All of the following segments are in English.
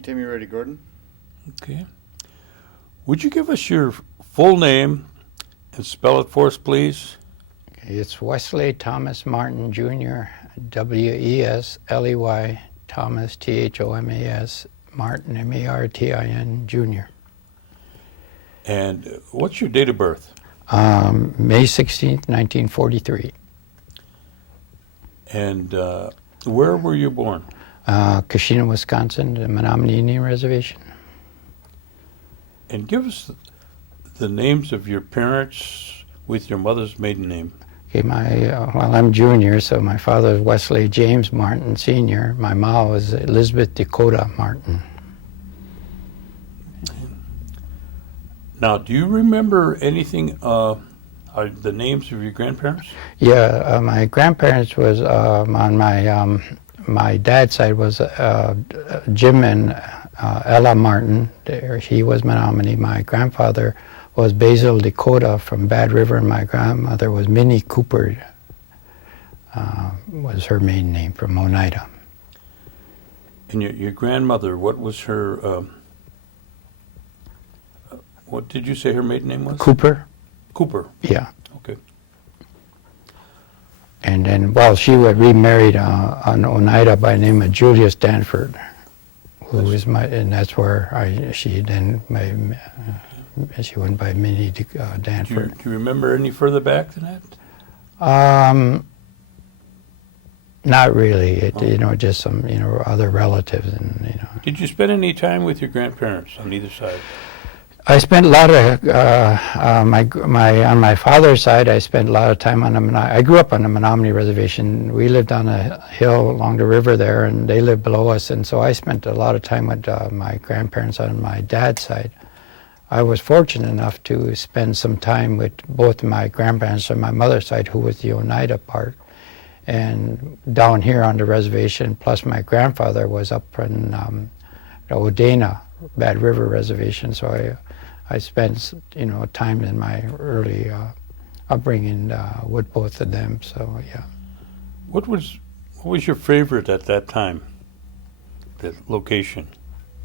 Anytime you're ready, Gordon. Okay. Would you give us your full name and spell it for us, please? Okay, it's Wesley Thomas Martin Jr., W-E-S-L-E-Y, Thomas, T-H-O-M-A-S, Martin, M-A-R-T-I-N, Jr. And what's your date of birth? May 16th, 1943. And where were you born? Kashina, Wisconsin, the Menominee Indian Reservation. And give us the names of your parents with your mother's maiden name. Okay, well, I'm junior, so my father is Wesley James Martin, Sr. My mom was Elizabeth Dakota Martin. Now, do you remember anything, the names of your grandparents? Yeah, my grandparents was on my dad's side was Jim and Ella Martin. He was Menominee. My grandfather was Basil Dakota from Bad River, and my grandmother was Minnie Cooper, was her maiden name, from Oneida. And your grandmother, what was her, what did you say her maiden name was? Cooper? Cooper. Yeah. Okay. And then, well, she was remarried on Oneida by the name of Julia Stanford, who was and that's where she went by Minnie Danford. Do you remember any further back than that? Not really. Just some, other relatives and. Did you spend any time with your grandparents on either side? I spent a lot of on my father's side. I spent a lot of time on I grew up on the Menominee Reservation. We lived on a hill along the river there, and they lived below us. And so I spent a lot of time with my grandparents on my dad's side. I was fortunate enough to spend some time with both my grandparents on my mother's side, who was the Oneida part, and down here on the reservation. Plus, my grandfather was up in the Oneida, Bad River Reservation. So I spent time in my early upbringing with both of them. So yeah. What was your favorite at that time? The location.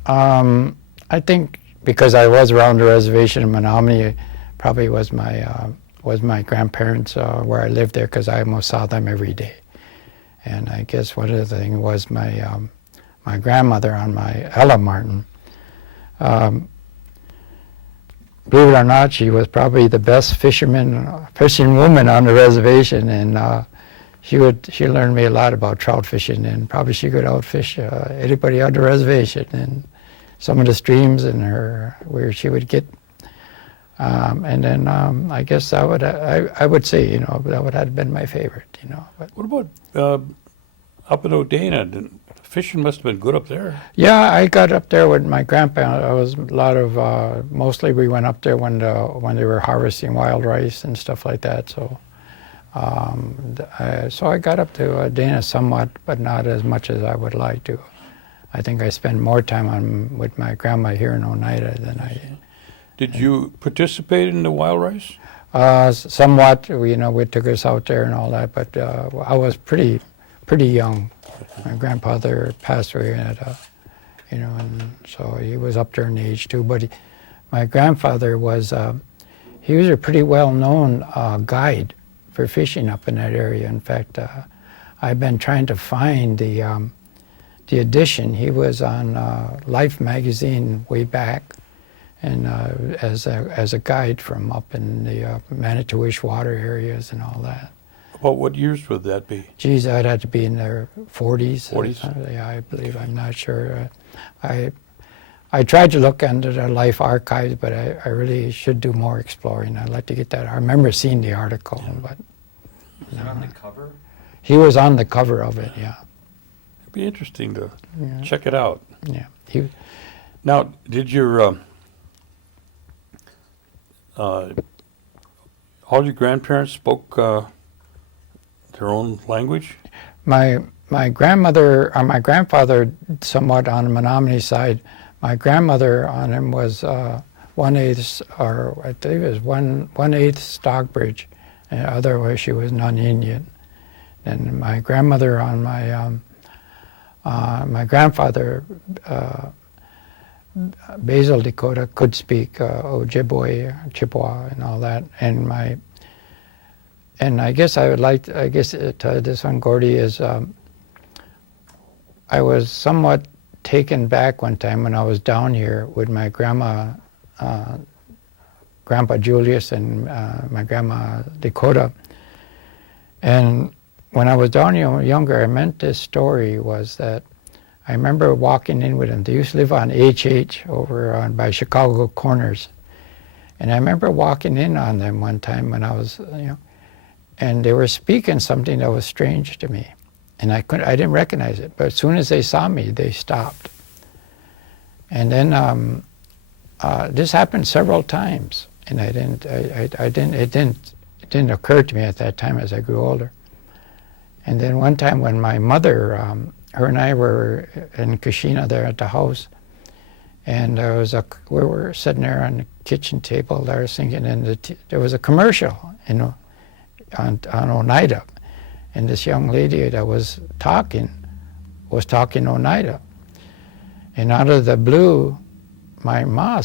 I think because I was around the reservation in Menominee, probably was my grandparents where I lived there, because I almost saw them every day. And I guess one of the things was my grandmother on my Ella Martin. Believe it or not, she was probably the best fishing woman on the reservation, and she learned me a lot about trout fishing, and probably she could outfish anybody on the reservation. And some of the streams and where she would get, and then I guess I would say that would have been my favorite. But what about up in Oneida? Fishing must have been good up there. Yeah, I got up there with my grandpa. I was a lot of mostly we went up there when they were harvesting wild rice and stuff like that. So, so I got up to Dana somewhat, but not as much as I would like to. I think I spent more time with my grandma here in Oneida than I did. Did you participate in the wild rice? Somewhat. We took us out there and all that, but I was pretty young. My grandfather passed away at and so he was up there in age too. But my grandfather was he was a pretty well-known guide for fishing up in that area. In fact, I've been trying to find the edition. He was on Life magazine way back, and as a guide from up in the Manitowish water areas and all that. About what years would that be? Geez, I'd have to be in their 40s. 40s? Yeah, I believe. I'm not sure. I tried to look into their life archives, but I really should do more exploring. I'd like to get that. I remember seeing the article, but. Was he on the cover? He was on the cover of it, yeah. It'd be interesting to check it out. Yeah. Now, did your all your grandparents spoke their own language? My grandmother or my grandfather, somewhat on the Menominee side. My grandmother on him was 1/8, or I think it was 1/8 Stockbridge, and otherwise she was non-Indian. And my grandmother on my grandfather, Basal Dakota could speak Ojibwe, Chippewa, and all that. And I guess I would like, to this one, Gordy, is I was somewhat taken back one time when I was down here with my Grandpa Julius and my Grandma Dakota. And when I was down here younger, I meant this story was that I remember walking in with them. They used to live on HH over by Chicago Corners. And I remember walking in on them one time when I was, and they were speaking something that was strange to me. And I didn't recognize it. But as soon as they saw me, they stopped. And then this happened several times. And it didn't occur to me at that time as I grew older. And then one time when my mother, her and I were in Kashina there at the house, and we were sitting there on the kitchen table there singing, and there was a commercial, on Oneida, and this young lady that was talking Oneida, and out of the blue, my ma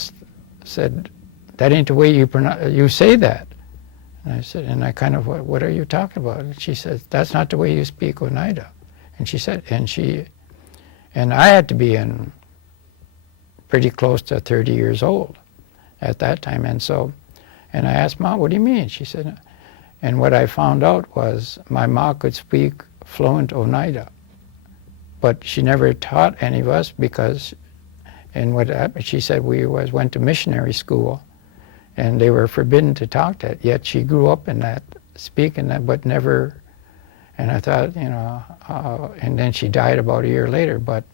said, "That ain't the way you say that." And I said, and I kind of, what are you talking about? And she said, "That's not the way you speak Oneida." And she said, and I had to be in pretty close to 30 years old at that time. And I asked Ma, "What do you mean?" She said, and what I found out was my ma could speak fluent Oneida, but she never taught any of us because, and what happened, she said we went to missionary school and they were forbidden to talk that, yet she grew up in that, speaking that, but never, and I thought, and then she died about a year later, but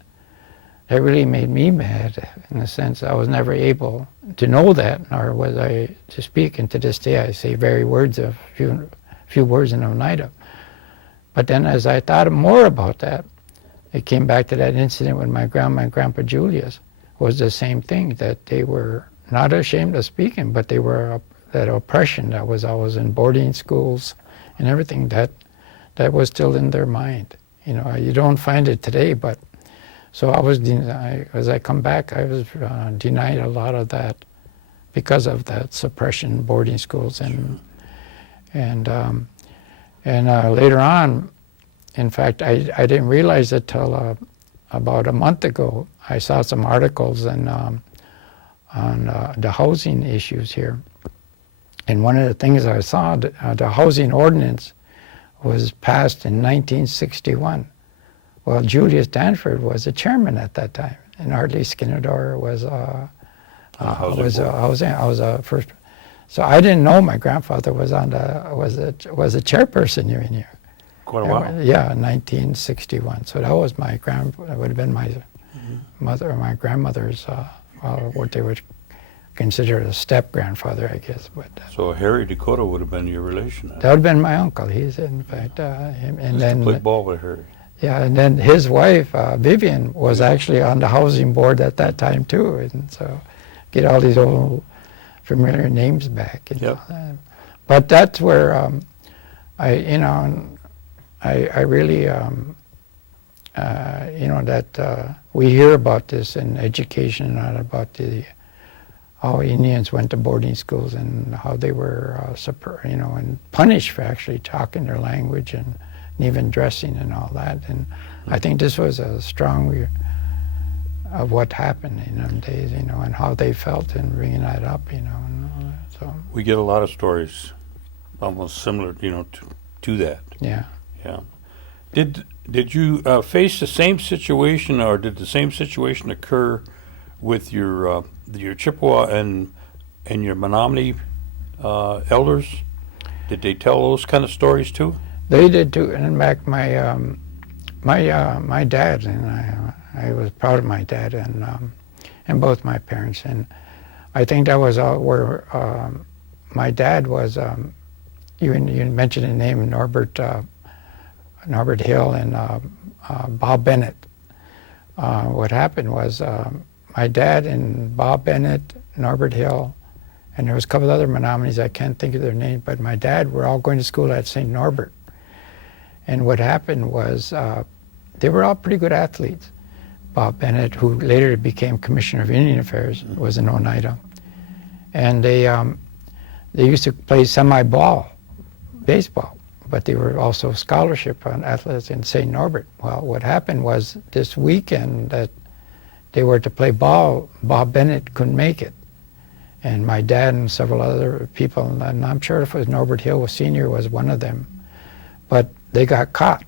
that really made me mad in the sense I was never able to know that, nor was I to speak, and to this day I say few words in Oneida. But then as I thought more about that, it came back to that incident with my grandma and Grandpa Julius, was the same thing, that they were not ashamed of speaking, but they were that oppression that was always in boarding schools and everything, that was still in their mind. You don't find it today, but so as I come back, I was denied a lot of that because of that suppression, boarding schools, and later on, in fact, I didn't realize it till about a month ago. I saw some articles on the housing issues here, and one of the things I saw, the housing ordinance was passed in 1961. Well, Julius Danford was the chairman at that time, and Ardley Skinador was a first. So I didn't know my grandfather was a chairperson here in here. Quite a while. Yeah, 1961. So that was that would have been my mother or my grandmother's, what they would consider a step grandfather, I guess. But So Harry Dakota would have been your relation. That would have been my uncle. He's in fact him, and then played ball with Harry. Yeah, and then his wife, Vivian, was actually on the housing board at that time too, and so get all these old familiar names back. Yep. But that's where I really, that we hear about this in education, about how Indians went to boarding schools and how they were, and punished for actually talking their language and even dressing and all that. And I think this was a strong of what happened in them days, and how they felt and bringing that up, and all that. So we get a lot of stories almost similar, to that. Yeah. Yeah. Did you face the same situation, or did the same situation occur with your Chippewa and your Menominee elders? Did they tell those kind of stories too? They did too. And in fact, my dad, and I was proud of my dad and both my parents, and I think that was where my dad was. You mentioned the name Norbert Hill and Bob Bennett. What happened was my dad and Bob Bennett, Norbert Hill, and there was a couple of other Menominees, I can't think of their names, but my dad were all going to school at St. Norbert. And what happened was they were all pretty good athletes, Bob Bennett, who later became Commissioner of Indian Affairs, was in Oneida. And they used to play semi-ball, baseball, but they were also scholarship on athletics in St. Norbert. Well, what happened was this weekend that they were to play ball, Bob Bennett couldn't make it. And my dad and several other people, and I'm sure if it was Norbert Hill Sr. was one of them, but they got caught.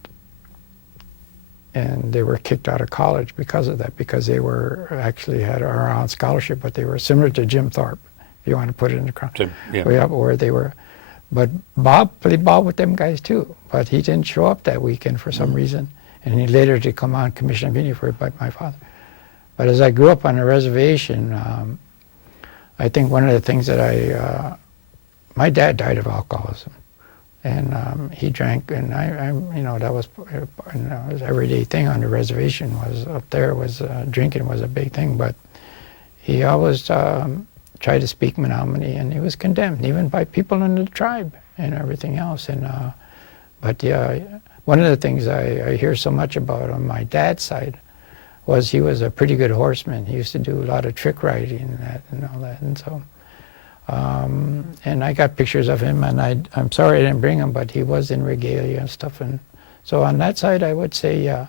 And they were kicked out of college because of that, because they were actually had our own scholarship, but they were similar to Jim Thorpe, if you want to put it in the crowd. Yeah. Where they were. But Bob played ball with them guys too, but he didn't show up that weekend for some reason. And he later did come on Commissioner of Indian Affairs by my father. But as I grew up on a reservation, I think one of the things that my dad died of alcoholism, and he drank, and I that was an everyday thing on the reservation. Was up there was drinking was a big thing, but he always tried to speak Menominee, and he was condemned even by people in the tribe and everything else. And but yeah, one of the things I hear so much about on my dad's side was he was a pretty good horseman. He used to do a lot of trick riding and all that. And so, and I got pictures of him, and I'm sorry I didn't bring him, but he was in regalia and stuff. And so on that side, I would say, yeah.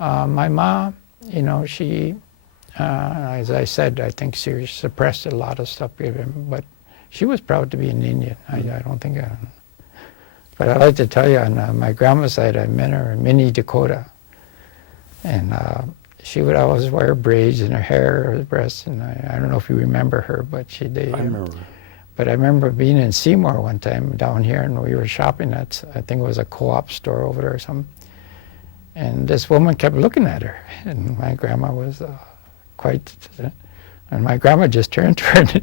My mom, she, as I said, I think she suppressed a lot of stuff, but she was proud to be an Indian. I don't think, but I'd like to tell you, on my grandma's side, I met her in Minnie, Dakota. And she would always wear braids in her hair, her breasts, and I don't know if you remember her, but I remember. But I remember being in Seymour one time down here, and we were shopping at, I think it was a co-op store over there or something. And this woman kept looking at her, and my grandma was and my grandma just turned to her, and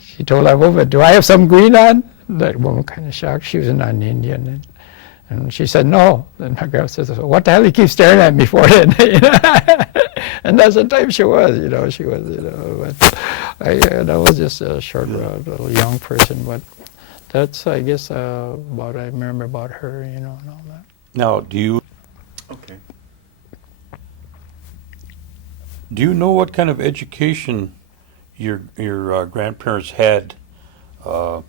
she told that woman, "Do I have some green on?" That woman kind of shocked. She was not an Indian. And she said, "No." And my grandma says, "What the hell you keep staring at me for then?" And that's the type she was, she was, but that was just a short, little young person, but that's, I guess, what I remember about her, and all that. Now, do you know what kind of education your grandparents had, all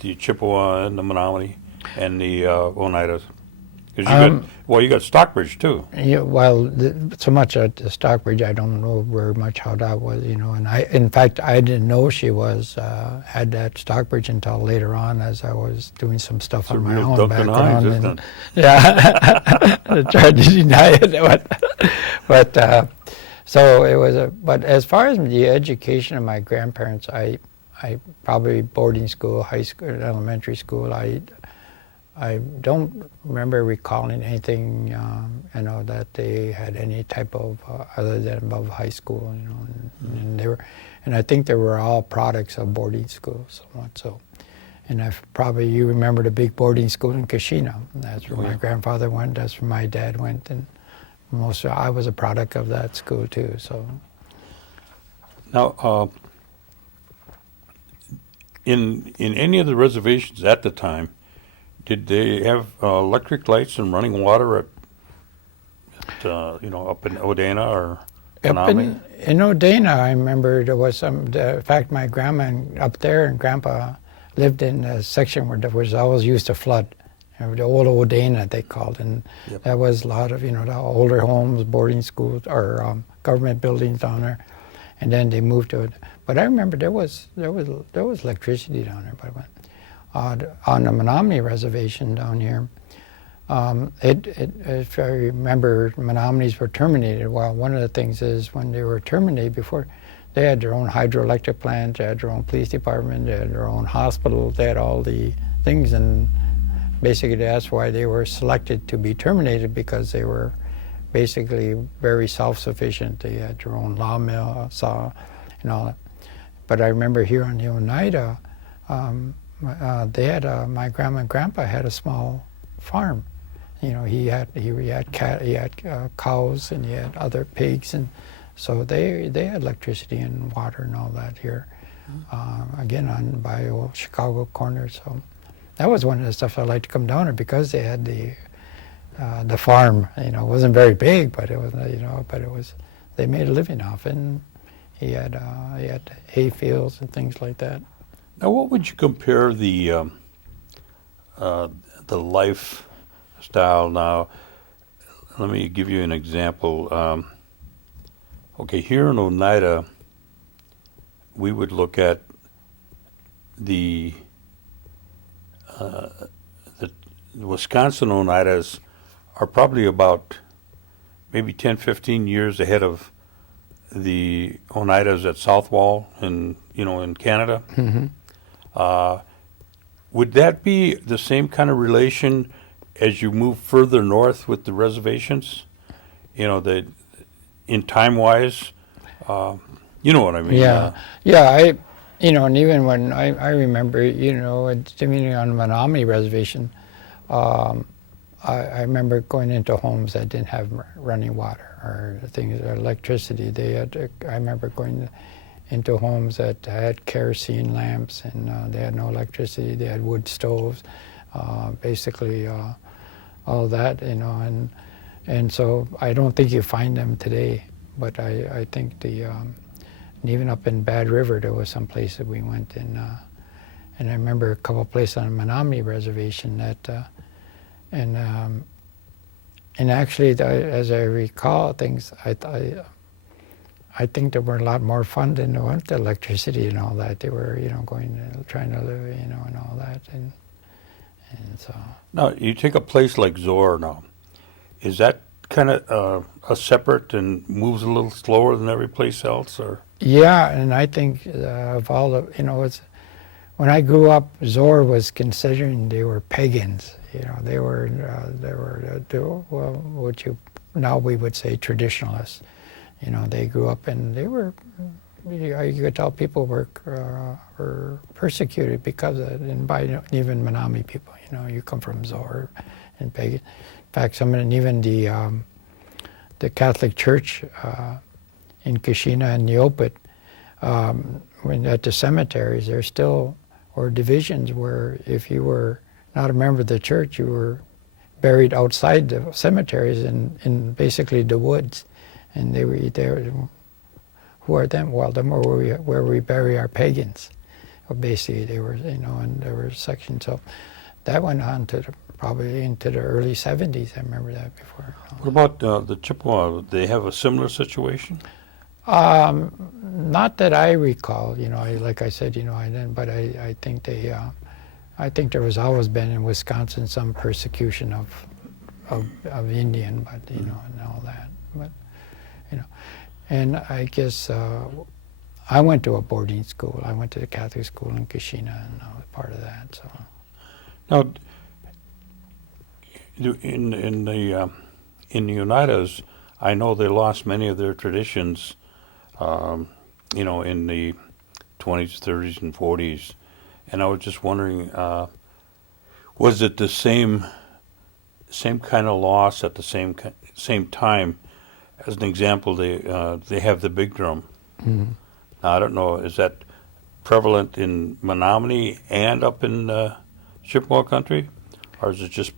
the Chippewa and the Menominee and the Oneidas? Because you got Stockbridge too. Yeah, well, so much at the Stockbridge, I don't know very much how that was, and in fact, I didn't know she had that Stockbridge until later on, as I was doing some stuff on my own background. Isn't it? Yeah, I tried to deny it, but so it was but as far as the education of my grandparents, I probably boarding school, high school, elementary school. I don't remember recalling anything, that they had any type of other than above high school, and I think they were all products of boarding school somewhat. So, and you remember the big boarding school in Kashina. That's where my grandfather went. That's where my dad went, and I was a product of that school too. So now, in any of the reservations at the time, did they have electric lights and running water up in Oneida or Menominee? In Oneida, I remember there was some. In fact, my grandma up there and grandpa lived in a section where there was always used to flood. The old Oneida, they called, and that was a lot of the older homes, boarding schools, or government buildings down there, and then they moved to it. But I remember there was electricity down there, by the way. On the Menominee reservation down here, if I remember, Menominees were terminated. Well, one of the things is when they were terminated before, they had their own hydroelectric plant, they had their own police department, they had their own hospital, they had all the things, and basically that's why they were selected to be terminated, because they were basically very self-sufficient. They had their own law mill, saw, and all that. But I remember here on the Oneida, they had my grandma and grandpa had a small farm. He had cows, and he had other pigs, and so they had electricity and water and all that here. Again, by old Chicago corner. So that was one of the stuff I liked to come down here, because they had the farm. You know, it wasn't very big, but it was, you know, but it was, they made a living off it. And he had hay fields and things like that. Now, what would you compare the lifestyle now? Let me give you an example. Okay, here in Oneida, we would look at the Wisconsin Oneidas are probably about maybe 10, 15 years ahead of the Oneidas at Southwall in Canada. Mm-hmm. Would that be the same kind of relation as you move further north with the reservations? You know, in time-wise, you know what I mean? Yeah. You know, and even when I remember, you know, being on the Menominee reservation, I remember going into homes that didn't have running water or things, or electricity. I remember going into homes that had kerosene lamps, and they had no electricity. They had wood stoves, basically all that, you know, and so I don't think you find them today. But I think and even up in Bad River, there was some place that we went in, and I remember a couple of places on the Menominee reservation that, and actually, as I recall things, I think they were a lot more fun than the electricity and all that. They were, you know, trying to live, you know, and all that, and so. Now, you take a place like Zor now. Is that kind of a separate and moves a little slower than every place else, or? Yeah, and I think of all the, you know, when I grew up, Zor was considering they were pagans. You know, they were well, now we would say traditionalists. You know, they grew up and they were, you could tell people were persecuted because of it, and by even Menominee people. You know, you come from Zor and pagan. In fact, even the Catholic Church in Kashina and Neopet, when at the cemeteries, there still were divisions where if you were not a member of the church, you were buried outside the cemeteries in basically the woods. And they were there. Who are them? Well, them are where we bury our pagans. Well, basically, they were, you know, and there were sections. So that went on to probably into the early 70s. I remember that before. What about the Chippewa? They have a similar situation? Not that I recall. You know, like I said, you know, I didn't. But I think they. I think there was always been in Wisconsin some persecution of Indian, but you know, and all that. But you know, and I guess I went to a boarding school. I went to the Catholic school in Kashina, and I was part of that. So now, in the Oneidas, I know they lost many of their traditions. You know, in the 20s, 30s, and 40s, and I was just wondering, was it the same kind of loss at the same time? As an example, they have the big drum. mm-hmm. Now, I don't know, is that prevalent in Menominee and up in Chippewa country, or is it just?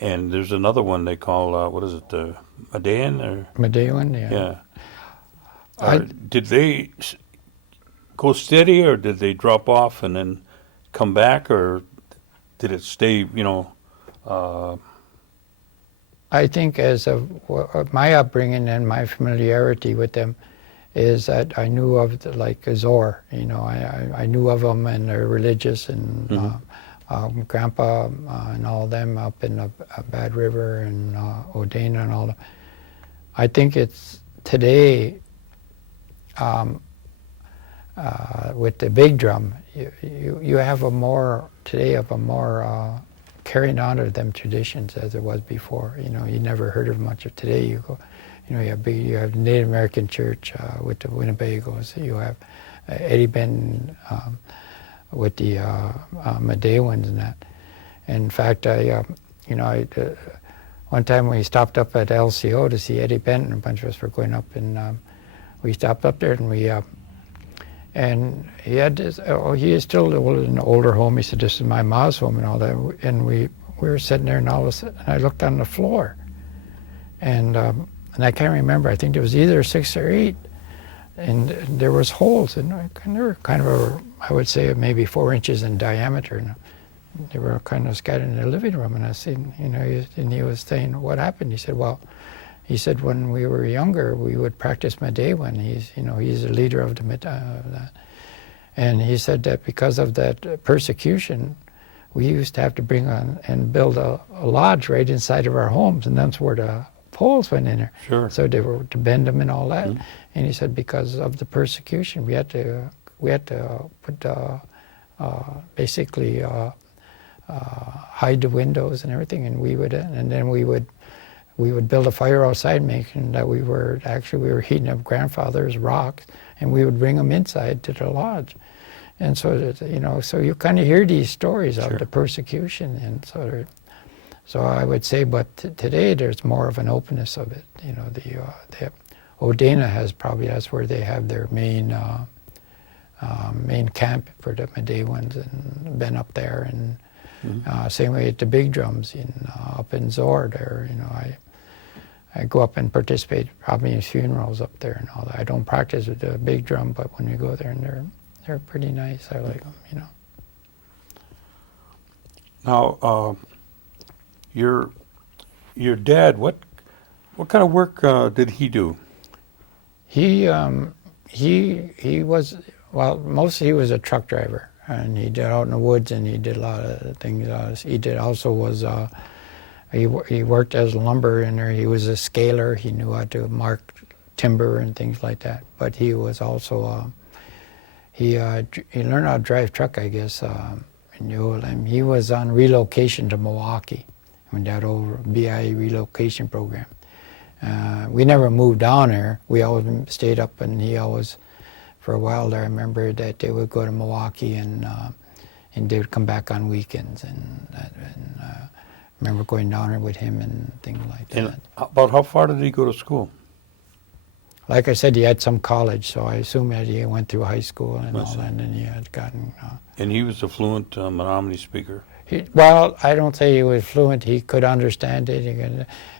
And there's another one they call what is it, the Medean or? Medean, yeah. Yeah. Did they go steady, or did they drop off and then come back, or did it stay? You know. I think as of my upbringing and my familiarity with them is that I knew of like Zor, you know, I knew of them, and they're religious, and Mm-hmm. Grandpa and all them up in Bad River and Oneida and all that. I think it's today with the big drum, you have a more carrying on of them traditions as it was before. You know, you never heard of much of today. You go, you know, you have Native American church with the Winnebagos. You have Eddie Benton with the Medeans and that. And in fact, one time we stopped up at LCO to see Eddie Benton. A bunch of us were going up, and we stopped up there, and and he had this. He is still an older home. He said, "This is my mom's home," and all that. And we were sitting there, and all of a sudden I looked on the floor, and I can't remember. I think it was either 6 or 8, and there was holes, and they were kind of I would say maybe 4 inches in diameter. And they were kind of scattered in the living room, and I said, and he was saying, "What happened?" He said, "Well," he said, "when we were younger, we would practice Medewan. He's a leader of that." And he said that because of that persecution, we used to have to bring on and build a lodge right inside of our homes, and that's where the poles went in there. Sure. So they were to bend them and all that. Mm-hmm. And he said because of the persecution, we had to put basically hide the windows and everything, and then we would build a fire outside, making that we were heating up grandfather's rocks, and we would bring them inside to the lodge. And so so you kind of hear these stories Sure. of the persecution, and so I would say, but today there's more of an openness of it. The Oneida that's where they have their main camp for the Medewans, and been up there, and same way at the Big Drums up in Zor there. I go up and participate probably in funerals up there and all that. I don't practice with the Big Drum, but when you go there, and they're pretty nice. I like them. Now, your dad, what kind of work did he do? He was, well, mostly he was a truck driver, and he did out in the woods, and he did a lot of things. He did also was he worked as a lumber inner. He was a scaler. He knew how to mark timber and things like that. But he was also he learned how to drive truck, I guess, in the old time. He was on relocation to Milwaukee when that old BI relocation program. We never moved down there. We always stayed up, and he always, for a while there, I remember that they would go to Milwaukee, and they would come back on weekends, and I remember going down there with him and things like that. And about how far did he go to school? Like I said, he had some college, so I assume that he went through high school and all see. that, and then he had gotten... And he was a fluent Menominee speaker. Well, I don't say he was fluent. He could understand it,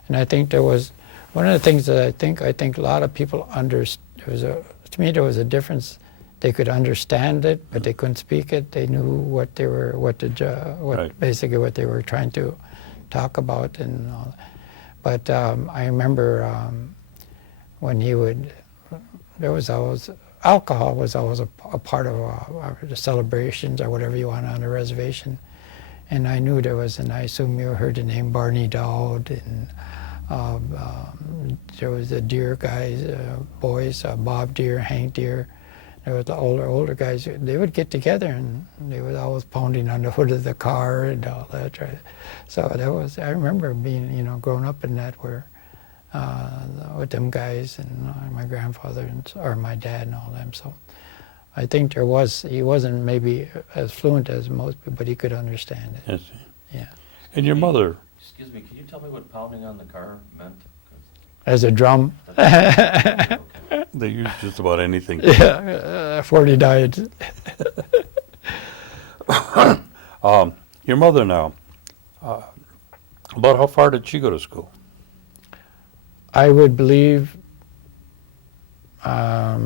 and I think there was one of the things that I think a lot of people to me there was a difference. They could understand it, but they couldn't speak it. They knew what they were, Right. basically what they were trying to talk about and all. But I remember when he would, alcohol was always a part of the celebrations or whatever you want on the reservation. And I knew there was, and I assume you heard the name Barney Dowd, and there was the Deer guys, boys, Bob Deer, Hank Deer. There was the older guys. They would get together, and they was always pounding on the hood of the car and all that. Right? So that was, I remember being, growing up in that where, with them guys and my grandfather or my dad and all them. So I think he wasn't maybe as fluent as most people, but he could understand it. Yes. Yeah. And your mother? Excuse me, can you tell me what pounding on the car meant? As a drum. Okay. They use just about anything. Yeah, 40 died. Your mother now, about how far did she go to school? I would believe, I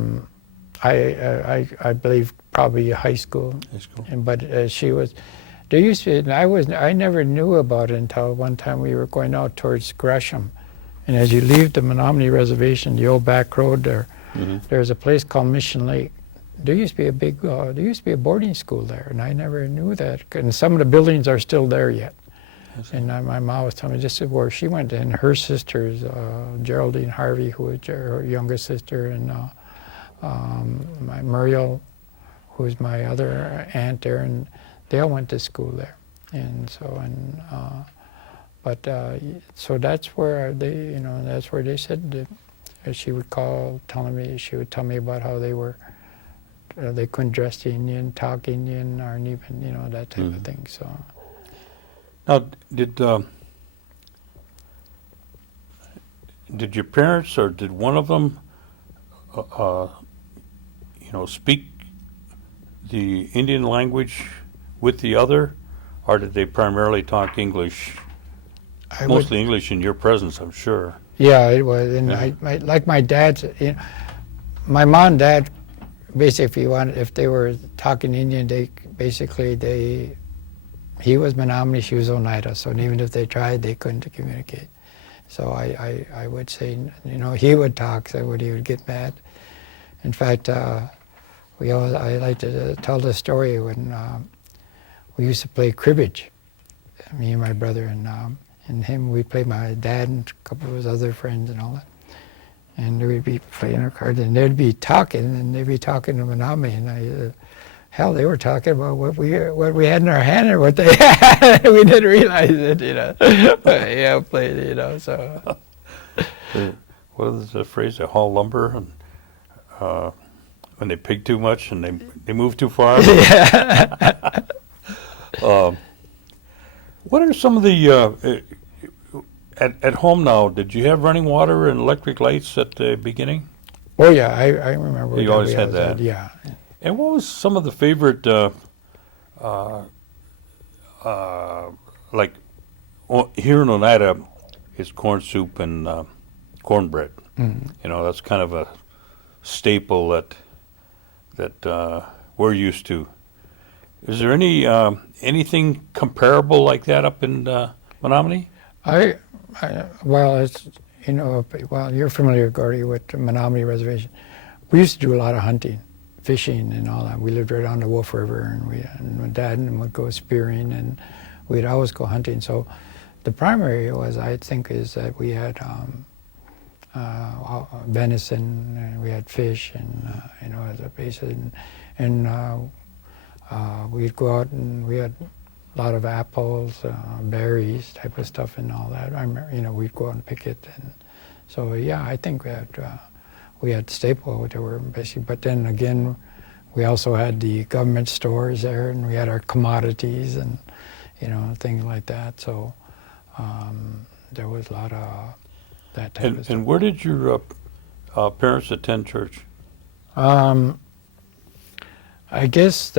believe probably high school. High school. But she was, there used to be, I never knew about it until one time we were going out towards Gresham. And as you leave the Menominee Reservation, the old back road there, there's a place called Mission Lake. There used to be a boarding school there, and I never knew that. And some of the buildings are still there yet. And my mom was telling me this is where she went, and her sisters, Geraldine Harvey, who was her youngest sister, and my Muriel, who was my other aunt there, and they all went to school there. And so, so that's where they said that she would call, she would tell me about how they were, they couldn't dress Indian, talk Indian, or even, that type of thing, so. Now, did your parents or did one of them, speak the Indian language with the other, or did they primarily talk English? I would, Mostly English in your presence, I'm sure. yeah, it was, and Yeah. like my dad's, my mom and dad, basically, if they were talking Indian, he was Menominee, she was Oneida, so even if they tried, they couldn't communicate. So I would say, he would talk, so he would get mad. In fact, I like to tell the story when we used to play cribbage, me and my brother and him. We played, my dad and a couple of his other friends and all that. And we'd be playing our cards, and they'd be talking to Menominee, and hell, they were talking about what we had in our hand or what they had. We didn't realize it, But, yeah, played, so. What is the phrase? They haul lumber, and when they pig too much and they move too far. Yeah. What are some of the at home now? Did you have running water and electric lights at the beginning? Oh yeah, I remember. You always had that. Yeah. And what was some of the favorite, like here in Oneida, it's corn soup and cornbread. Mm-hmm. That's kind of a staple that we're used to. Is there anything comparable like that up in Menominee? Well, it's well, you're familiar, Gordy, with the Menominee Reservation. We used to do a lot of hunting, fishing, and all that. We lived right on the Wolf River, and my dad would go spearing, and we'd always go hunting. So the primary I think, is that we had venison, and we had fish, and as a basis, and we'd go out and we had a lot of apples, berries, type of stuff, and all that. I remember, we'd go out and pick it, and so yeah, I think we had staple that were basically. But then again, we also had the government stores there, and we had our commodities and things like that. So there was a lot of that type of stuff. And where did your parents attend church? I guess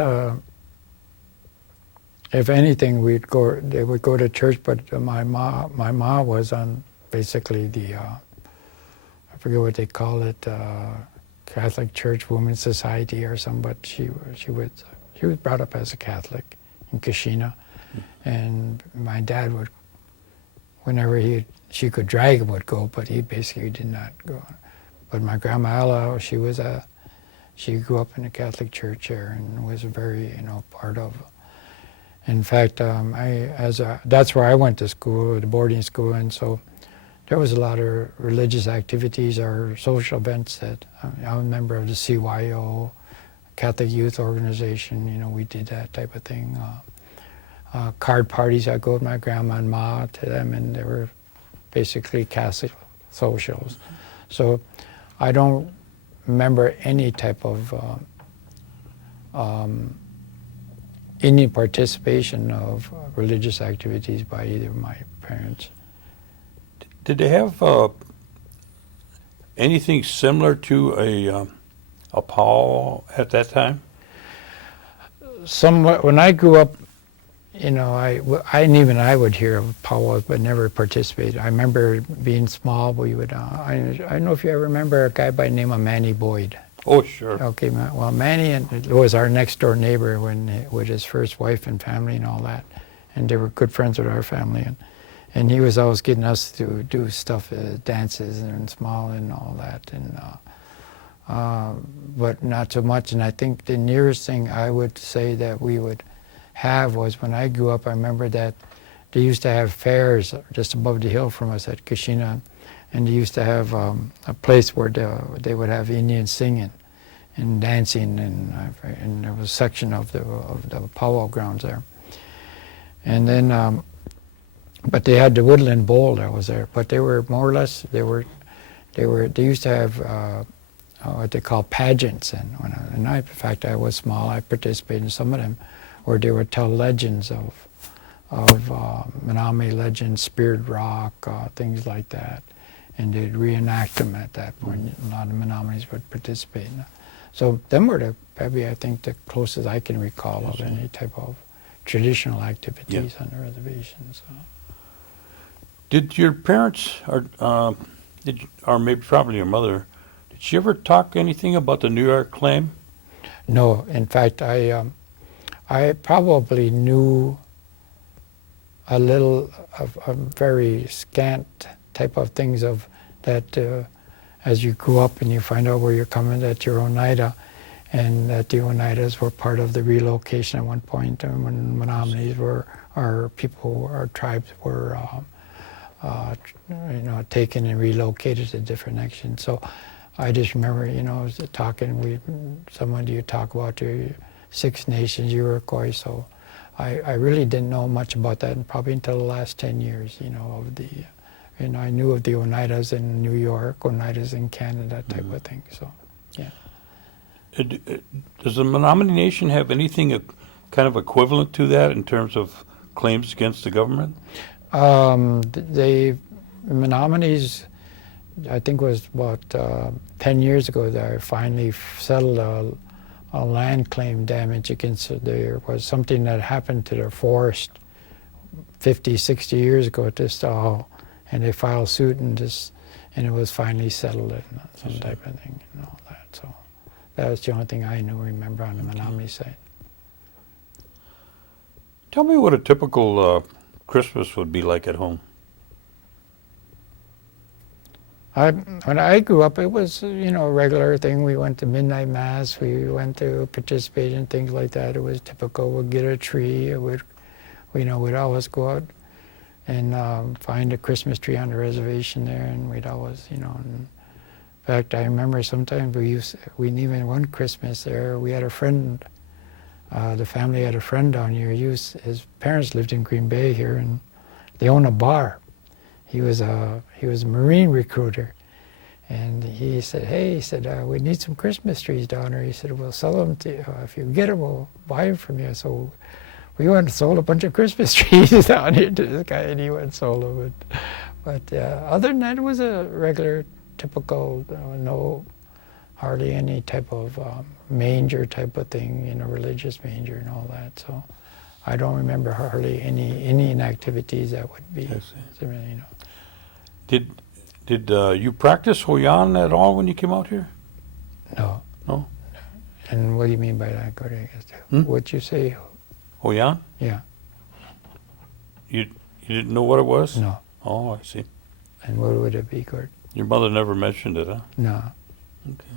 if anything, they would go to church, but my mom was on basically the I forget what they call it, Catholic Church Women's Society or something. But she was brought up as a Catholic in Kashina, and my dad would, whenever she could drag him, would go, but he basically did not go. But my grandma Ella, she grew up in the Catholic Church there and was very part of. In fact, that's where I went to school, the boarding school, and so there was a lot of religious activities or social events that I'm a member of the CYO, Catholic Youth Organization. We did that type of thing. Card parties, I'd go with my grandma and ma to them, and they were basically Catholic socials. So I don't remember any type of any participation of religious activities by either of my parents. Did they have anything similar to a powwow at that time? Somewhat. When I grew up, I would hear of powwows, but never participated. I remember being small. We would. I don't know if you ever remember a guy by the name of Manny Boyd. Oh, sure. Okay, well, Manny was our next door neighbor with his first wife and family and all that, and they were good friends with our family, and he was always getting us to do stuff, dances and small and all that, and but not so much. And I think the nearest thing I would say that we would have was when I grew up. I remember that they used to have fairs just above the hill from us at Kashina, and they used to have a place where they would have Indians singing and dancing, and there was a section of the powwow grounds there. And then, but they had the Woodland Bowl that was there. But they were more or less they used to have what they call pageants, and in fact I was small. I participated in some of them, where they would tell legends of Menominee legends, Spirit Rock, things like that. And they'd reenact them at that point. A lot of Menominees would participate. So them were probably, I think, the closest I can recall of any type of traditional activities on the reservation. So. Did your parents, or maybe probably your mother, did she ever talk anything about the New York claim? No, in fact, I probably knew a little of a very scant type of things of that as you grew up and you find out where you're coming, that you're Oneida, and that the Oneidas were part of the relocation at one point, and when Menominees were, our people, our tribes were taken and relocated to different sections. So I just remember, talking, someone you talk about your Six Nations, Iroquois, so I really didn't know much about that, and probably until the last 10 years, I knew of the Oneidas in New York, Oneidas in Canada, type of thing, so, yeah. Does the Menominee Nation have anything kind of equivalent to that in terms of claims against the government? The Menominees, I think it was about 10 years ago, they finally settled a land claim damage against, there was something that happened to their forest 50, 60 years ago at this and they filed suit and it was finally settled and some type of thing and all that. So that was the only thing I remember on the Menominee side. Tell me what a typical Christmas would be like at home. When I grew up, it was, a regular thing. We went to midnight mass. We went to participate in things like that. It was typical. We'd get a tree. We'd always go out and find a Christmas tree on the reservation there, and we'd always, in fact, I remember sometimes we even one Christmas there, we had a friend, the family had a friend down here. His parents lived in Green Bay here, and they own a bar. He was a Marine recruiter, and he said, "Hey," he said, "we need some Christmas trees down here." He said, "We'll sell them to you. If you get them, we'll buy them from you." So we went and sold a bunch of Christmas trees down here to this guy, and he went and sold them. But other than that, it was a regular, typical, hardly any type of manger type of thing, religious manger and all that. So I don't remember hardly any Indian activities that would be similar, Did you practice Hoyan at all when you came out here? No. No? And what do you mean by that, Gordy? I guess? What'd you say? Hoyan? Yeah. You didn't know what it was? No. Oh, I see. And what would it be, Gord? Your mother never mentioned it, huh? No. Okay.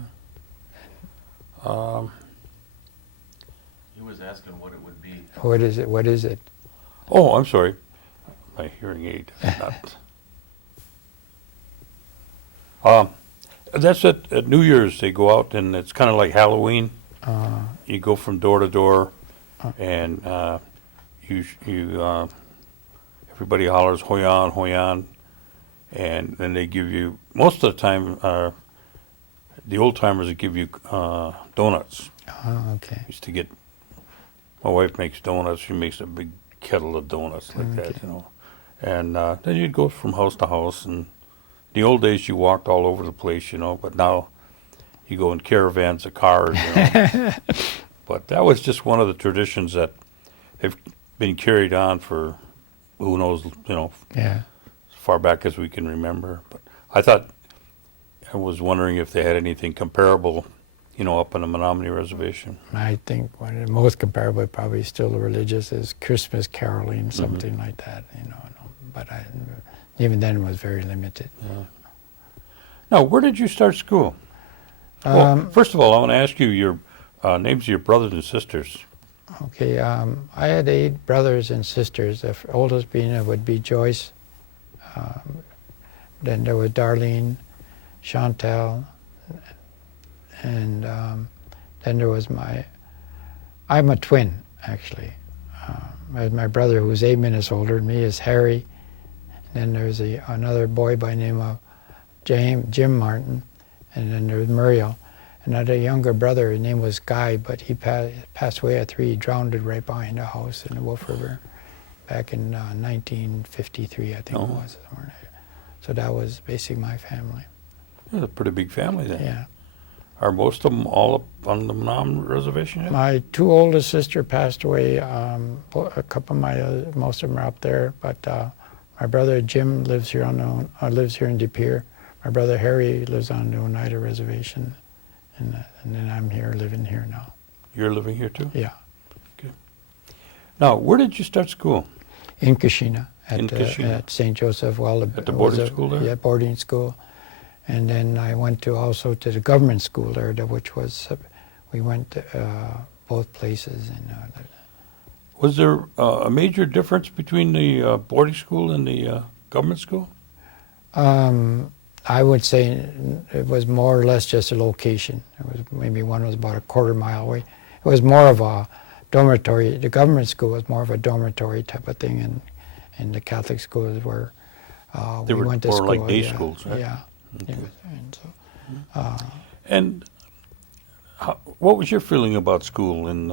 He was asking what it would be. What is it? What is it? Oh, I'm sorry. My hearing aid is not. That's at New Year's. They go out and it's kind of like Halloween. You go from door to door, and everybody hollers Hoyan, Hoyan, and then they give you, most of the time, the old timers would give you donuts. Oh, okay. Used to get, my wife makes donuts. She makes a big kettle of donuts like that, And then you'd go from house to house, and the old days you walked all over the place, but now you go in caravans of cars, But that was just one of the traditions that have been carried on for who knows, as far back as we can remember. But I was wondering if they had anything comparable, up on the Menominee Reservation. I think one of the most comparable, probably still religious, is Christmas caroling, something like that, But even then it was very limited. Yeah. Now, where did you start school? Well, first of all, I want to ask you your names of your brothers and sisters. Okay, I had 8 brothers and sisters. The oldest would be Joyce. Then there was Darlene, Chantal, and then there was I'm a twin, actually. My brother, who's 8 minutes older than me, is Harry. And then there's another boy by the name of Jim Martin, and then there's Muriel. Another younger brother, his name was Guy, but he passed away at 3. He drowned right behind the house in the Wolf River back in 1953, I think it was. So that was basically my family. It was a pretty big family then. Yeah. Are most of them all up on the Menominee Reservation yet? My two oldest sister passed away. A couple of most of them are up there, but my brother Jim lives here lives here in De Pere. My brother Harry lives on the Oneida Reservation, and then I'm here living here now. You're living here too? Yeah, Now, where did you start school? in Kashina In Kashina. at St. Joseph. Well, At the boarding school there? Yeah, boarding school, and then I went also to the government school there, which was we went to, both places. And Was there a major difference between the boarding school and the government school? I would say it was more or less just a location. It was maybe one was about a quarter mile away. It was more of a dormitory. The government school was more of a dormitory type of thing, and the Catholic schools were They we were went to more school. like day Yeah, schools, right? yeah. Okay. And so, And what was your feeling about school in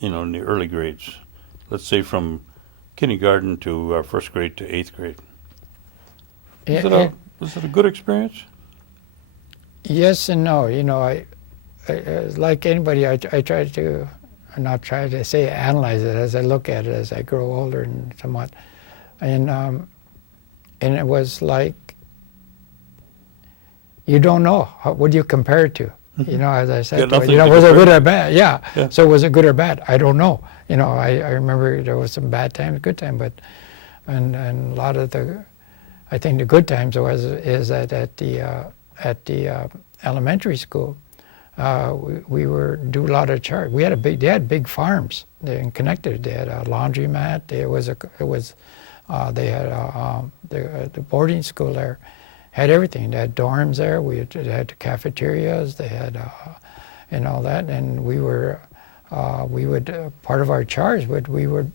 in the early grades? Let's say from kindergarten to first grade to eighth grade. Was it a good experience? yes and no. I like anybody, I try to not try to say analyze it as I look at it as I grow older and somewhat, and it was like you don't know what do you compare it to. As I said, Got nothing to was it compare good to. or bad? Yeah. Yeah. So was it good or bad? I don't know. I remember there was some bad times, good times, but and a lot of I think the good times is that at the elementary school, we were do a lot of chores. They had big farms in connected. They had a laundromat. They had the boarding school there had everything. They had dorms there. They had cafeterias. They had and all that. And we would part of our chores we would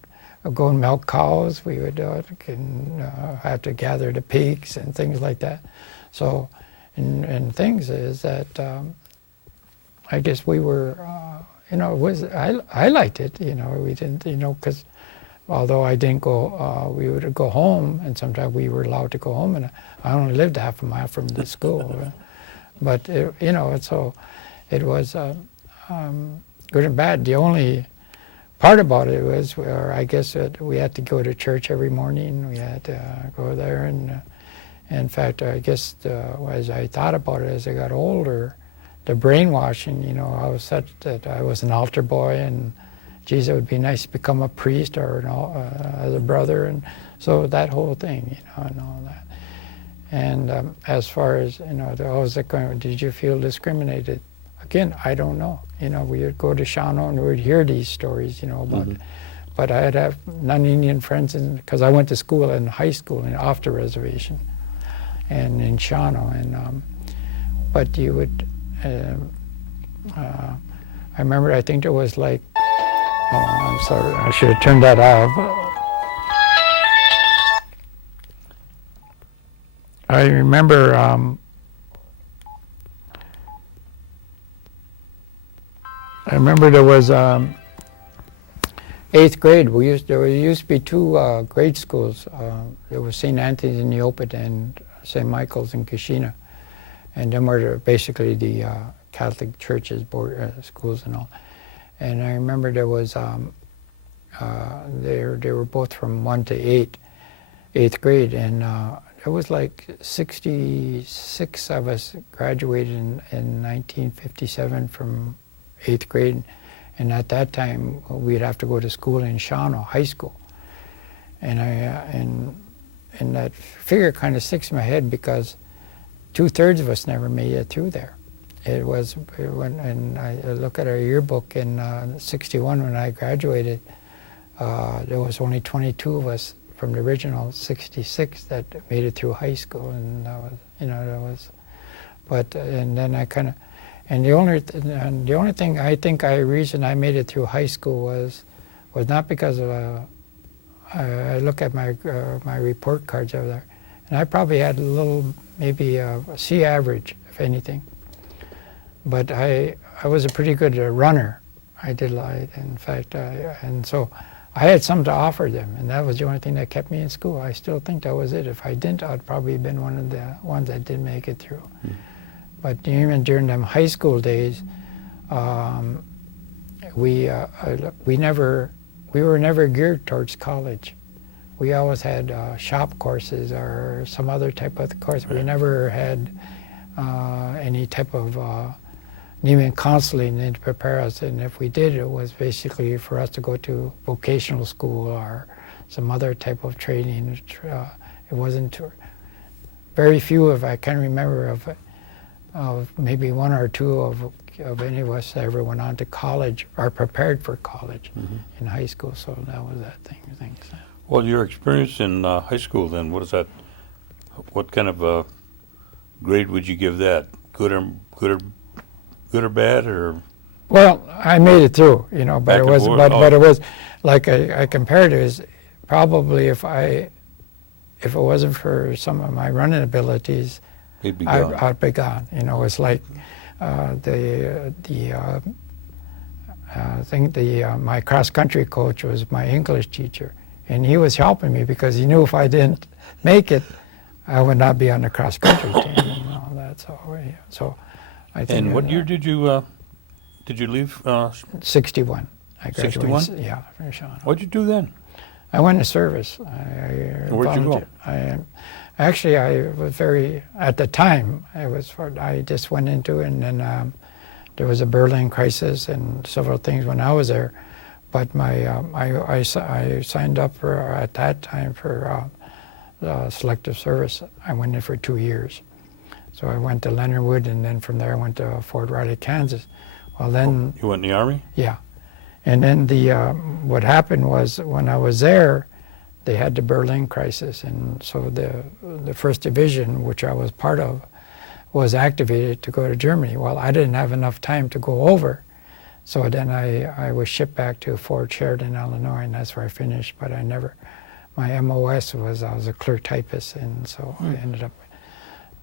go and milk cows. We would have to gather the pigs and things like that. So, and things is that I guess we were, I liked it. We didn't, because although I didn't go, we would go home, and sometimes we were allowed to go home, and I only lived half a mile from the school. But so it was good and bad. The only part about it was, I guess, we had to go to church every morning. We had to go there, and in fact, I guess as I thought about it as I got older, the brainwashing, I was such that I was an altar boy, and geez, it would be nice to become a priest or as a brother, and so that whole thing, and all that. And as far as, did you feel discriminated? Again, I don't know. We would go to Shawano and we would hear these stories, about but I'd have non-Indian friends, because I went to school in high school and off the reservation, and in Shawano, and but you would. I remember. I think there was like. Oh, I'm sorry. I should have turned that off. I remember. I remember there was 8th grade. There used to be two grade schools. There was St. Anthony's in Neopet and St. Michael's in Kashina, and them were basically the Catholic churches, schools and all. And I remember there was they were both from 1 to 8th grade, and there was like 66 of us graduated in 1957 from 8th grade, and at that time we'd have to go to school in Shawano High School, and and that figure kind of sticks in my head because 2/3 of us never made it through there. And I look at our yearbook in '61 when I graduated. There was only 22 of us from the original 66 that made it through high school, and that was. But and then I kind of. And the only thing I think reason I made it through high school was not because of I look at my report cards over there, and I probably had a little, maybe a C average, if anything. But I was a pretty good runner. I did, in fact, and so I had something to offer them, and that was the only thing that kept me in school. I still think that was it. If I didn't, I'd probably been one of the ones that didn't make it through. But even during them high school days, we were never geared towards college. We always had shop courses or some other type of course. We never had any type of even counseling to prepare us. And if we did, it was basically for us to go to vocational school or some other type of training. It wasn't very few of, I can remember of maybe one or two of any of us that ever went on to college or prepared for college in high school. So that was that thing. Thanks. Well, your experience in high school then, what is that? What kind of a grade would you give that? Good or bad, or? Well, I made it through, you know, but Back it and was, forth? but it was like I compared it as probably if it wasn't for some of my running abilities, He'd be gone. I'd be gone. You know, it's like my cross country coach was my English teacher, and he was helping me because he knew if I didn't make it, I would not be on the cross country team. You know, that's all. Yeah. So, I think. And what year did you leave? 61. I graduated. 61? Yeah, from Sean. What'd you do then? I went to service. Where'd you go? Actually, I was very, at the time, I just went into it, and then there was a Berlin crisis and several things when I was there. But I signed up at that time for selective service. I went in for 2 years. So I went to Leonard Wood, and then from there I went to Fort Riley, Kansas. Well, then... You went in the Army? Yeah. And then what happened was when I was there, they had the Berlin crisis, and so the 1st Division, which I was part of, was activated to go to Germany. Well, I didn't have enough time to go over, so then I was shipped back to Fort Sheridan, Illinois, and that's where I finished. But my MOS was I was a clerk typist, and so I ended up.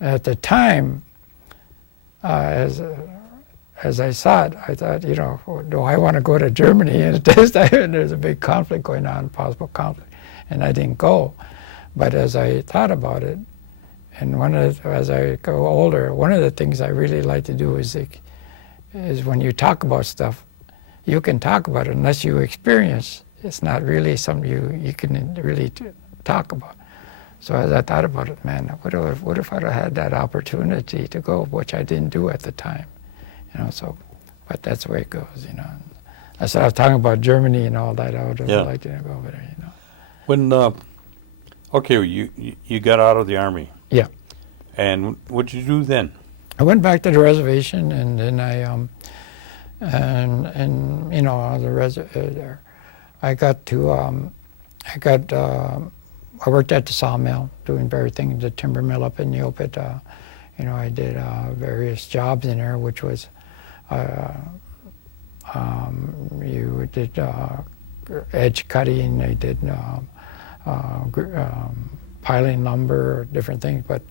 At the time, as I saw it, I thought, you know, do I want to go to Germany? And at this time, there's a big conflict going on, possible conflict, and I didn't go. But as I thought about it, and as I go older, one of the things I really like to do is when you talk about stuff, you can talk about it unless you experience. It's not really something you can really talk about. So as I thought about it, man, what if I'd have had that opportunity to go, which I didn't do at the time, you know? So, but that's the way it goes, you know. That's what I was talking about Germany and all that. I would have liked to go over there, you know. When okay, you got out of the Army. Yeah. And what'd you do then? I went back to the reservation, and then I and you know I worked at the sawmill doing various things, the timber mill up in Neopet. You know, I did various jobs in there, which was you did edge cutting, I did piling lumber, different things, but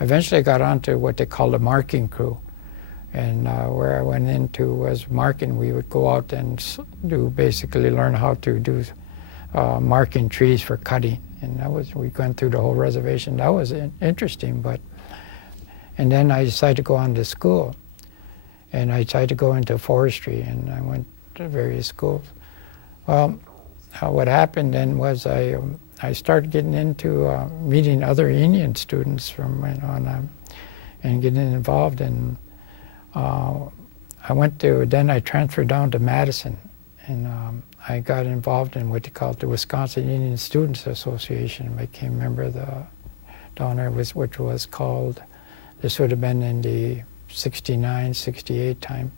eventually I got onto what they call the marking crew. And where I went into was marking. We would go out and basically learn how to do marking trees for cutting. And we went through the whole reservation. That was interesting, and then I decided to go on to school. And I decided to go into forestry, and I went to various schools. Well, what happened then was I started getting into meeting other Indian students from, you know, and getting involved. And then I transferred down to Madison, and I got involved in what they call the Wisconsin Indian Students Association. I became a member of down there, which was called, this would have been in the 69, 68 time.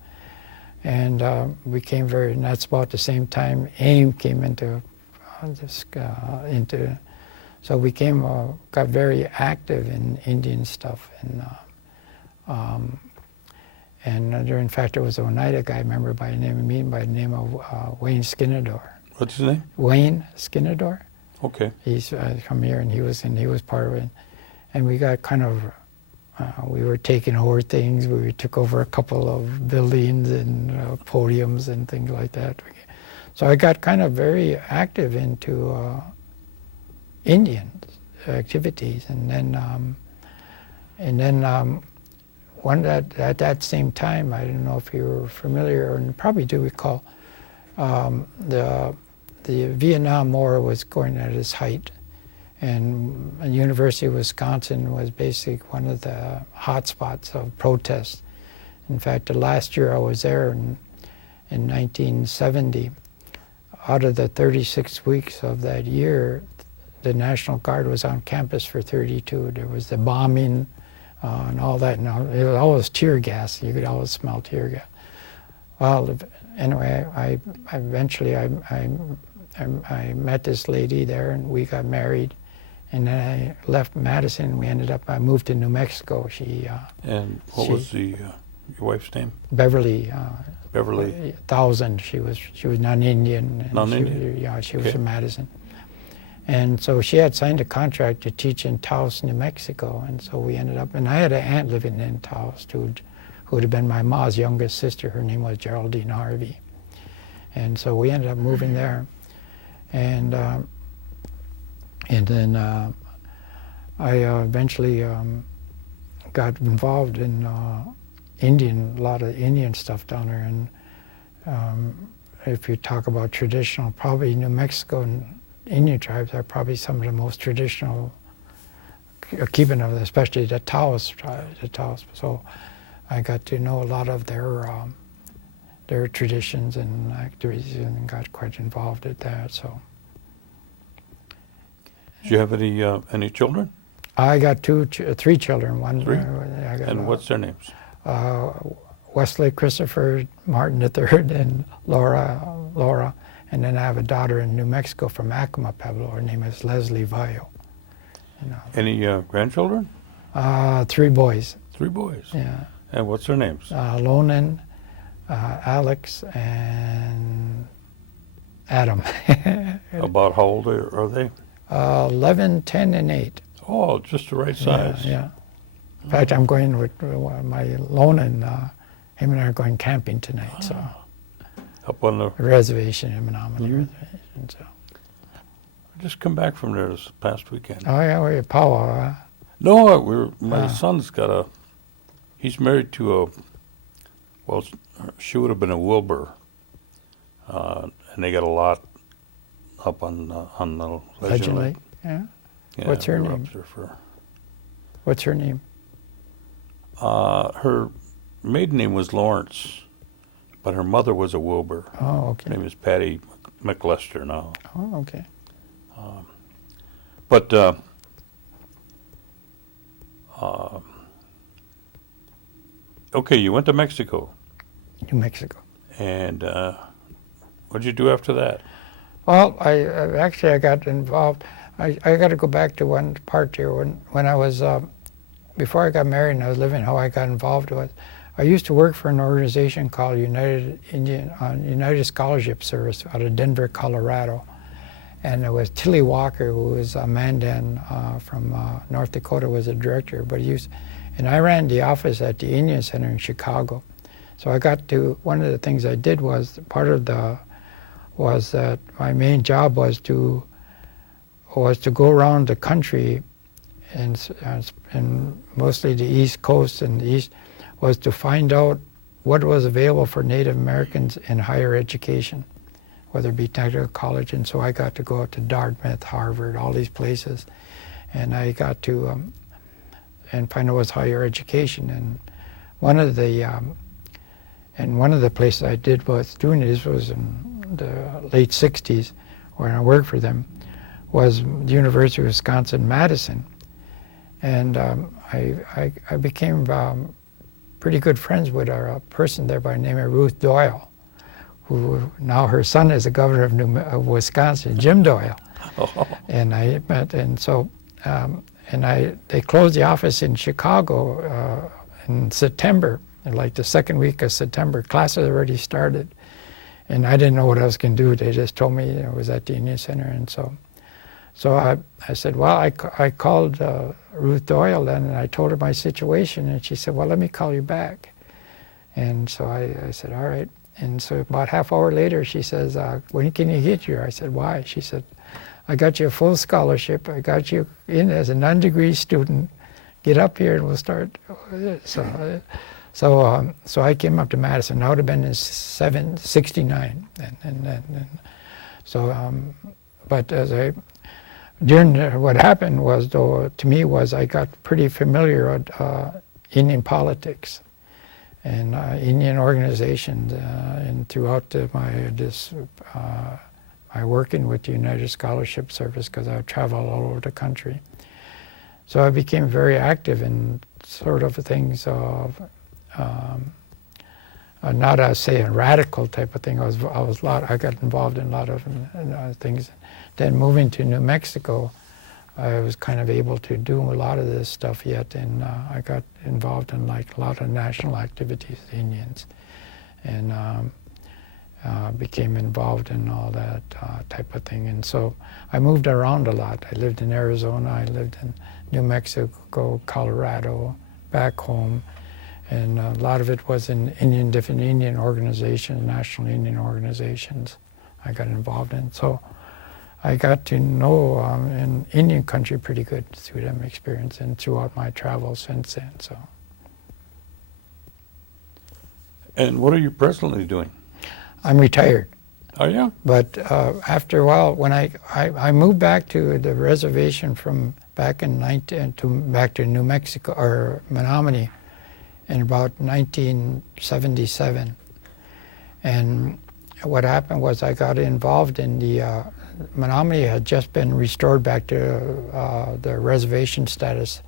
And and that's about the same time AIM came into, so we got very active in Indian stuff. And in fact, there was an Oneida guy, member by the name of Wayne Skinador. What's his name? Wayne Skinador. Okay. He's from here, and he was part of it. And we got kind of, we were taking over things. We took over a couple of buildings and podiums and things like that. So I got kind of very active into Indian activities, and then at that same time, I don't know if you were familiar, and probably do recall, the Vietnam War was going at its height, and the University of Wisconsin was basically one of the hot spots of protest. In fact, the last year I was there in 1970, out of the 36 weeks of that year, the National Guard was on campus for 32. There was the bombing and all that. And it was always tear gas. You could always smell tear gas. Well, anyway, I eventually met this lady there, and we got married. And then I left Madison. I moved to New Mexico. And what was your wife's name? Beverly. Beverly. Thousand. She was non-Indian. Non-Indian? She was from Madison. And so she had signed a contract to teach in Taos, New Mexico. And so we ended up, and I had an aunt living in Taos who would have been my mom's youngest sister. Her name was Geraldine Harvey. And so we ended up moving there. And then I eventually got involved in a lot of Indian stuff down there. And if you talk about traditional, probably New Mexico and Indian tribes are probably some of the most traditional keeping of it, especially the Taos tribes. So I got to know a lot of their traditions and activities, and got quite involved at that. So. Do you have any children? I got three children. Three? I got, and what's their names? Wesley, Christopher, Martin III, and Laura. And then I have a daughter in New Mexico from Acoma, Pueblo. Her name is Leslie Vayo. Any grandchildren? 3 boys. 3 boys? Yeah. And what's their names? Lonan, Alex, and Adam. About how old are they? 11, 10, and 8. Oh, just the right size. Yeah. In fact, I'm going with my Lonan. Him and I are going camping tonight. So. Up on the reservation in Menominee Reservation. So. I just come back from there this past weekend. Oh yeah, we're Powwow. No, my son's he's married to she would have been a Wilbur, and they got a lot up on the Legend Lake. Yeah. Yeah. What's her name? What's her name? Her maiden name was Lawrence. But her mother was a Wilbur. Oh, okay. Her name is Patty McLester now. Oh, okay. Okay, you went to Mexico. New Mexico. And what did you do after that? Well, I got involved. I got to go back to one part here. When I was, before I got married and I was living, how I got involved was, I used to work for an organization called United Scholarship Service out of Denver, Colorado. And it was Tilly Walker, who was a Mandan from North Dakota, was the director. And I ran the office at the Indian Center in Chicago. So I got to, one of the things I did was, was that my main job was to go around the country, and mostly the East Coast and the East, was to find out what was available for Native Americans in higher education, whether it be technical college. And so I got to go out to Dartmouth, Harvard, all these places, and I got to and find out what's higher education. And one of the places I did was doing this was in the late '60s, when I worked for them, was the University of Wisconsin-Madison, and I became pretty good friends with a person there by the name of Ruth Doyle, who now her son is the governor of Wisconsin, Jim Doyle. Oh. And I met, and so, they closed the office in Chicago in September, like the second week of September. Classes already started, and I didn't know what I was going to do. They just told me it was at the Indian Center, and so I said, well, I called Ruth Doyle then, and I told her my situation, and she said, well, let me call you back. And so I said, all right. And so about half hour later, she says, when can you get here? I said, why? She said, I got you a full scholarship. I got you in as a non-degree student. get up here and we'll start. So I came up to Madison. That would have been in 69. But what happened was, though, to me was I got pretty familiar with Indian politics and Indian organizations, and throughout my working with the United Scholarship Service, because I traveled all over the country. So I became very active in sort of things of, not as say a radical type of thing. I got involved in a lot of things. Then moving to New Mexico, I was kind of able to do a lot of this stuff yet, and I got involved in like a lot of national activities, Indians, and became involved in all that type of thing. And so I moved around a lot. I lived in Arizona, I lived in New Mexico, Colorado, back home, and a lot of it was in different Indian organizations, national Indian organizations I got involved in. So I got to know in Indian country pretty good through them experience and throughout my travels since then. So. And what are you presently doing? I'm retired. Oh, yeah? But after a while, when I moved back to the reservation from back in back to New Mexico or Menominee in about 1977, and what happened was I got involved in the Menominee had just been restored back to the reservation status,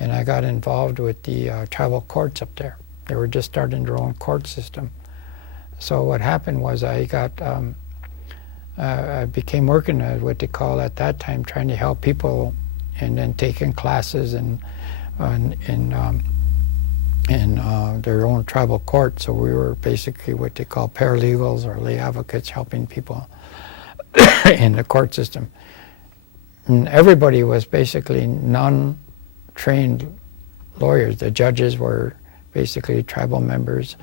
and I got involved with the tribal courts up there. They were just starting their own court system. So what happened was I became working at what they call at that time trying to help people, and then taking classes in their own tribal court. So we were basically what they call paralegals or lay advocates, helping people in the court system. And everybody was basically non-trained lawyers. The judges were basically tribal members,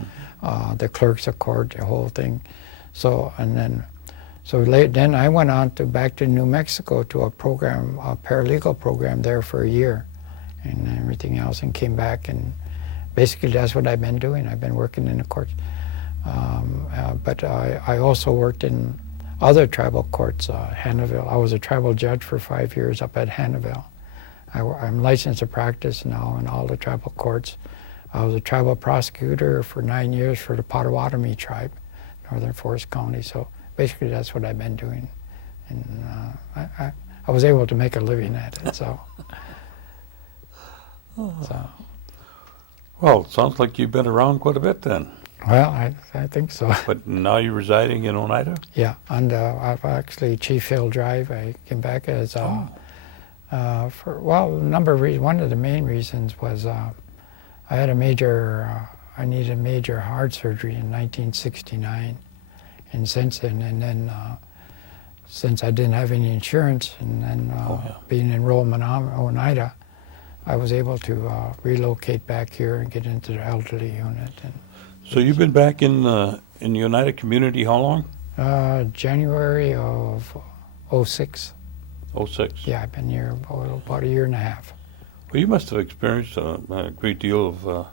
the clerks of court, the whole thing. So then I went on back to New Mexico to a program, a paralegal program there for a year, and everything else, and came back, and basically that's what I've been doing. I've been working in the courts, but I also worked in other tribal courts. Hannahville. I was a tribal judge for 5 years up at Hannahville. I'm licensed to practice now in all the tribal courts. I was a tribal prosecutor for 9 years for the Potawatomi tribe, Northern Forest County. So basically that's what I've been doing. And I was able to make a living at it, so. Well, it sounds like you've been around quite a bit then. Well, I think so. But now you're residing in Oneida? Yeah, and I've actually Chief Hill Drive. I came back as, for a number of reasons. One of the main reasons was I had I needed major heart surgery in 1969, and since then, since I didn't have any insurance, and then being enrolled in Oneida, I was able to relocate back here and get into the elderly unit. And so you've been back in the United community how long? January of 06. 06. Yeah, I've been here about a year and a half. Well, you must have experienced a great deal of,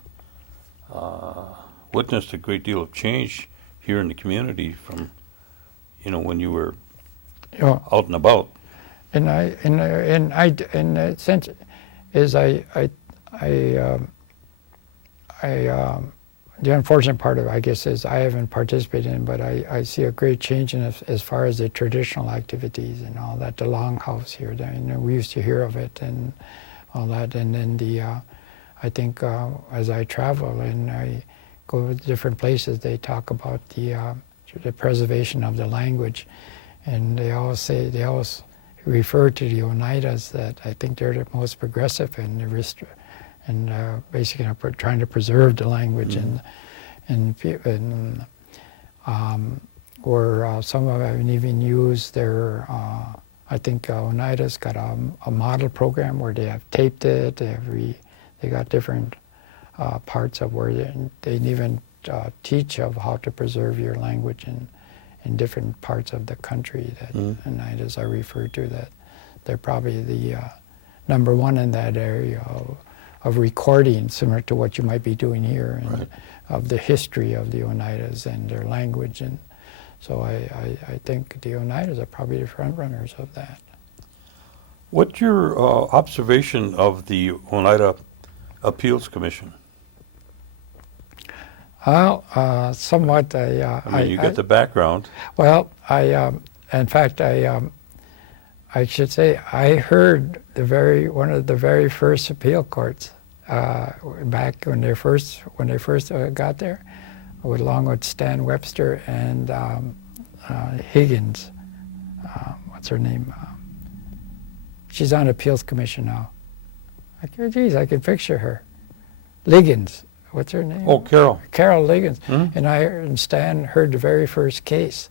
witnessed a great deal of change here in the community from, when you were out and about. And the sense is the unfortunate part of it, I guess, is I haven't participated in, but I see a great change in as far as the traditional activities and all that. The longhouse here, we used to hear of it and all that, and then I think as I travel and I go to different places, they talk about the preservation of the language, and they always refer to the Oneidas that I think they're the most progressive and basically trying to preserve the language, where some of them even used their. I think Oneida's got a model program where they have taped it. They got different parts of where they even teach of how to preserve your language in different parts of the country that Oneidas are referred to. That they're probably the number one in that area of recording, similar to what you might be doing here, and Right. of the history of the Oneidas and their language. And so I think the Oneidas are probably the front runners of that. What's your observation of the Oneida Appeals Commission? Well, somewhat. I mean, you get the background. Well, in fact, I should say I heard one of the very first appeal courts back when they first got there, along with Stan Webster and Higgins. What's her name? She's on appeals commission now. Geez, I can picture her. Liggins. What's her name? Oh, Carol. Carol Liggins. Mhm. And Stan heard the very first case.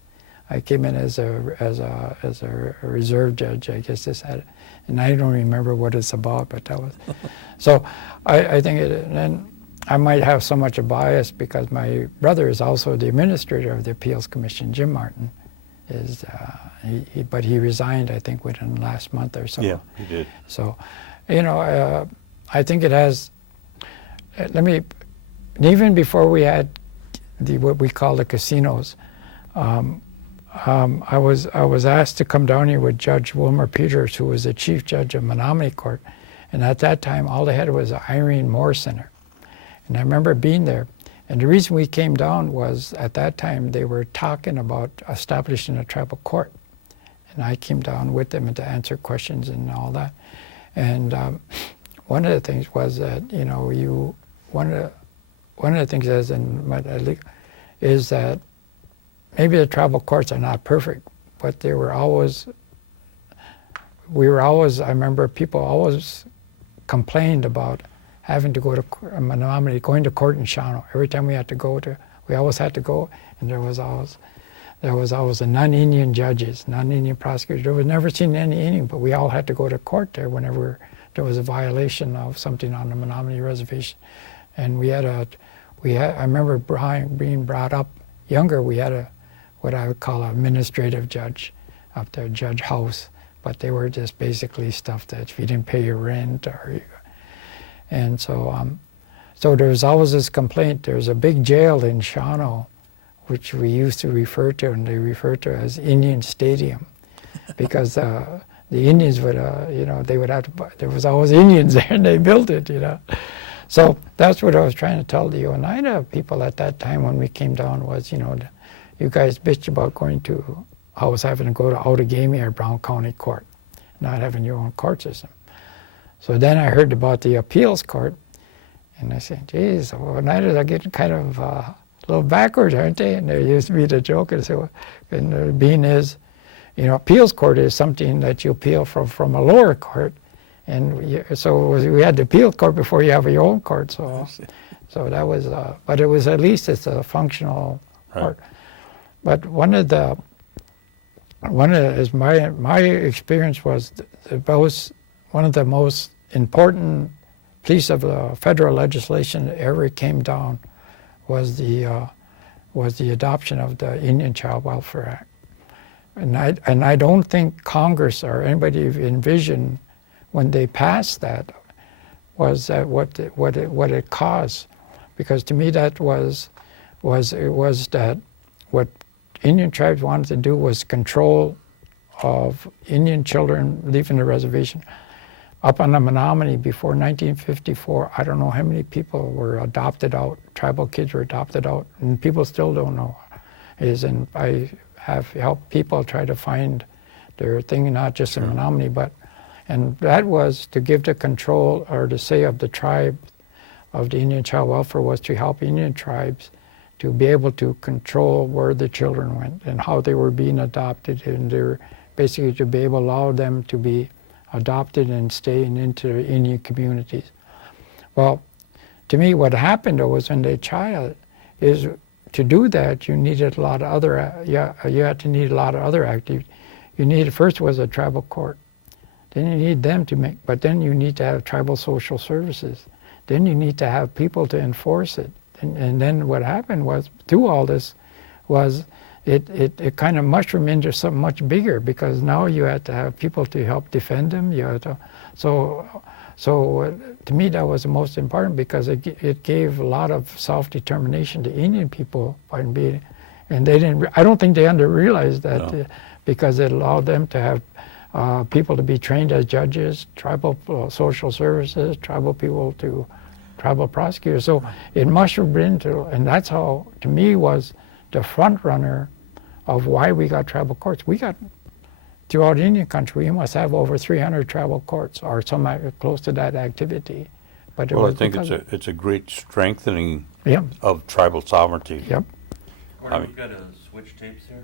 I came in as a reserve judge, I guess this had it. And I don't remember what it's about, but that was. So I think and I might have so much a bias because my brother is also the administrator of the appeals commission, Jim Martin. But he resigned, I think, within the last month or so. Yeah, he did. So, I think it has, even before we had what we call the casinos, I was asked to come down here with Judge Wilmer Peters, who was the chief judge of Menominee Court. And at that time, all they had was the Irene Moore Center. And I remember being there. And the reason we came down was, at that time, they were talking about establishing a tribal court. And I came down with them to answer questions and all that. And one of the things was that, one of the things is that maybe the tribal courts are not perfect, but we were always, I remember people always complained about having to go to Menominee, going to court in Shawano. Every time we always had to go, and there was always a non-Indian judges, non-Indian prosecutors. There was never seen any Indian, but we all had to go to court there whenever there was a violation of something on the Menominee reservation. And I remember being brought up younger, we had what I would call an administrative judge up there, Judge House, but they were just basically stuff that if you didn't pay your rent and so there was always this complaint. There's a big jail in Shawano, which we used to refer to, and they refer to as Indian Stadium, because the Indians would, they would have to. There was always Indians there, and they built it, So that's what I was trying to tell the Oneida people at that time when we came down was, you guys bitch about always having to go to Outagamie or Brown County Court, not having your own court system. So then I heard about the appeals court, and I said, geez, Oneidas are getting kind of a little backwards, aren't they? And there used to be the joke, and the being is, appeals court is something that you appeal from a lower court, and so we had the appeal court before you have your own court. So that was, but it was at least it's a functional court. But my experience was one of the most important piece of federal legislation that ever came down was the adoption of the Indian Child Welfare Act. And I don't think Congress or anybody envisioned when they passed that was that what it caused, because to me that was that what Indian tribes wanted to do was control of Indian children leaving the reservation. Up on the Menominee before 1954, I don't know how many people were adopted out, tribal kids were adopted out, and people still don't know. And I have helped people try to find their thing, not just in Menominee, and that was to give the control, or to say of the tribe, of the Indian Child Welfare, was to help Indian tribes to be able to control where the children went and how they were being adopted, and they're basically to be able to allow them to be adopted and staying into Indian communities. Well, to me, what happened though was when they child is to do that, you needed a lot of other. You had to need a lot of other activities. You needed, first was a tribal court. Then you need them to make, but then you need to have tribal social services. Then you need to have people to enforce it. And then what happened was, through all this, was it kind of mushroomed into something much bigger, because now you had to have people to help defend them. You had to, so to me that was the most important, because it gave a lot of self-determination to Indian people by being, and they didn't. I don't think they realized that, No. because it allowed them to have people to be trained as judges, tribal social services, tribal people to tribal prosecutors. So it mushroomed into, and that's how, to me, was the front runner of why we got tribal courts. We got, throughout Indian country, we must have over 300 tribal courts, or some close to that activity. But it Well, I was think because it's a great strengthening Yep, of tribal sovereignty. yep. Gordon, mean- we've got to switch tapes here.